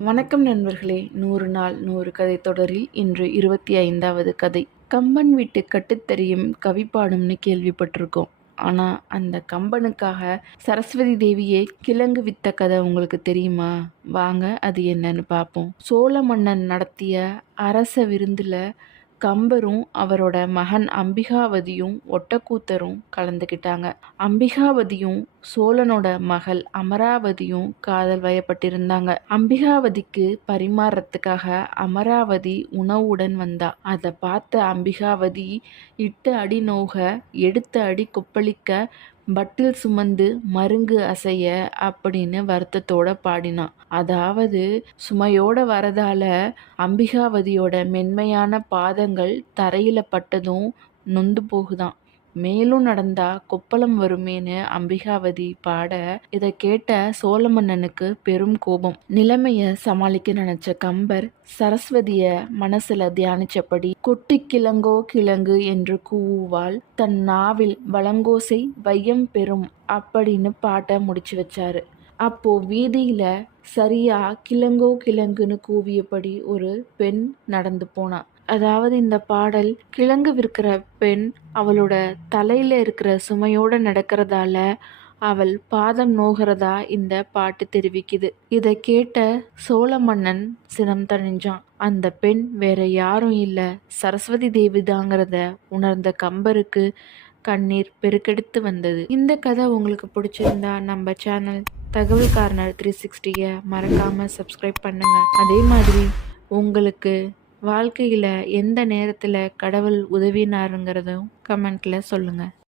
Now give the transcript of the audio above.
வணக்கம் நண்பர்களே. 100 நாள் 100 கதை தொடரில் இன்று 25வது கதை. கம்பன் வீட்டு கட்டுத்தறியும் கவி பாடும்னு கேள்விப்பட்டிருக்கோம். ஆனா அந்த கம்பனுக்காக சரஸ்வதி தேவியே கிழங்கு வித்த கதை உங்களுக்கு தெரியுமா? வாங்க அது என்னன்னு பார்ப்போம். சோழ மன்னன் நடத்திய அரச விருந்துல கம்பரும் அவரோட மகன் அம்பிகாவதியும் ஒட்டக்கூத்தரும் கலந்துக்கிட்டாங்க. அம்பிகாவதியும் சோழனோட மகள் அமராவதியும் காதல் வயப்பட்டிருந்தாங்க. அம்பிகாவதிக்கு பரிமாறத்துக்காக அமராவதி உணவுடன் வந்தா. அதை பார்த்த அம்பிகாவதி இட்ட அடி நோக, எடுத்த அடி கொப்பளிக்க, பட்டில் சுமந்து மருங்கு அசைய அப்படின்னு வருத்தத்தோட பாடினான். அதாவது சுமையோட வரதால அம்பிகாவதியோட மென்மையான பாதங்கள் தரையில பட்டதும் நொந்து போகுதாம். மேலும் நடந்தா கொப்பளம் வருமேன்னு அம்பிகாவதி பாட, இதை கேட்ட சோழ மன்னனுக்கு பெரும் கோபம். நிலைமைய சமாளிக்க நினைச்ச கம்பர் சரஸ்வதிய மனசுல தியானிச்சபடி கொட்டி கிழங்கோ கிழங்கு என்று கூவுவாள் தன் நாவில் வளங்கோசை வையம் பெறும் அப்படின்னு பாட்டை முடிச்சு வச்சாரு. அப்போ வீதியில சரியா கிழங்கோ கிழங்குன்னு கூவியபடி ஒரு பெண் நடந்து போனா. அதாவது இந்த பாடல் கிழங்கு விற்கிற பெண் அவளோட தலையில இருக்கிற சுமையோட நடக்கிறதால அவள் பாதம் நோகிறதா இந்த பாட்டு தெரிவிக்குது. இதை கேட்ட சோழ மன்னன் சினம் தணிஞ்சான். அந்த பெண் வேற யாரும் இல்ல, சரஸ்வதி தேவிதாங்கிறத உணர்ந்த கம்பருக்கு கண்ணீர் பெருக்கெடுத்து வந்தது. இந்த கதை உங்களுக்கு பிடிச்சிருந்தா நம்ம சேனல் தகவல் கார்னர் 360 மறக்காம சப்ஸ்கிரைப் பண்ணுங்க. அதே மாதிரி உங்களுக்கு வாழ்க்கையில் எந்த நேரத்தில் கடவுள் உதவினாருங்கிறதும் கமெண்ட்டில் சொல்லுங்கள்.